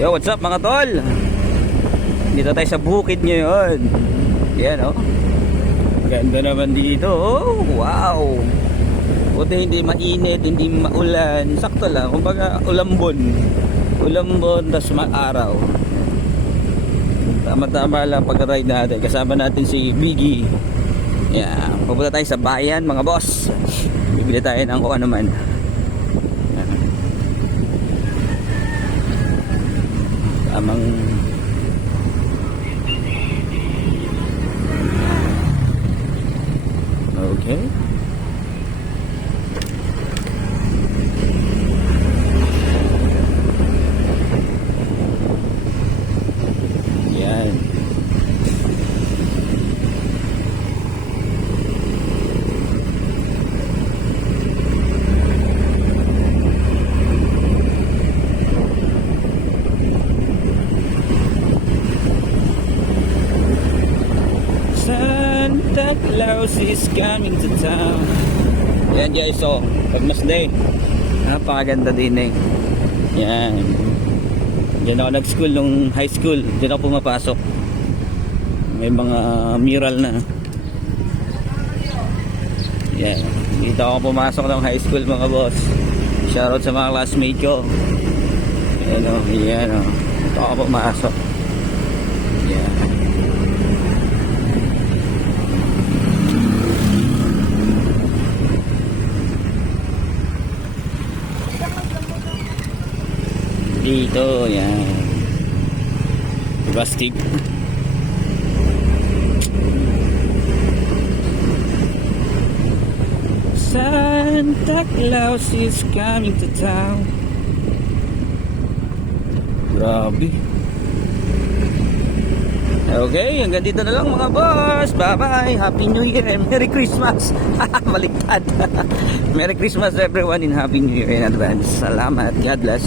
Yo, what's up mga tol? Dito tayo sa bukid ngayon. Yan oh. Ganda naman dito oh. Wow. Buti hindi mainit, hindi maulan. Sakto lang, kumbaga ulambon. Ulambon, tas maaraw. Tama-tama lang pag-ride natin. Kasama natin si Biggie. Yan, pupunta tayo sa bayan mga boss. Bibili tayo ng kung ano man. Tamang okay. Yan. Santa Claus is coming to town. Yan guys, so Pagmasday, napakaganda din eh. Yan, diyan ako nag-school nung high school. Diyan ako pumapasok. May mga mural na. Yan, dito ako pumasok ng high school mga boss. Shoutout sa mga classmate ko. Yan o, yan o. Dito ako pumasok. Yan. Dito, yan. Diba Steve? Santa Claus is coming to town. Grabe. Okay, hanggang dito na lang mga boss. Bye bye, Happy New Year and Merry Christmas. Baliktad. Merry Christmas everyone and Happy New Year in advance. Salamat, God bless.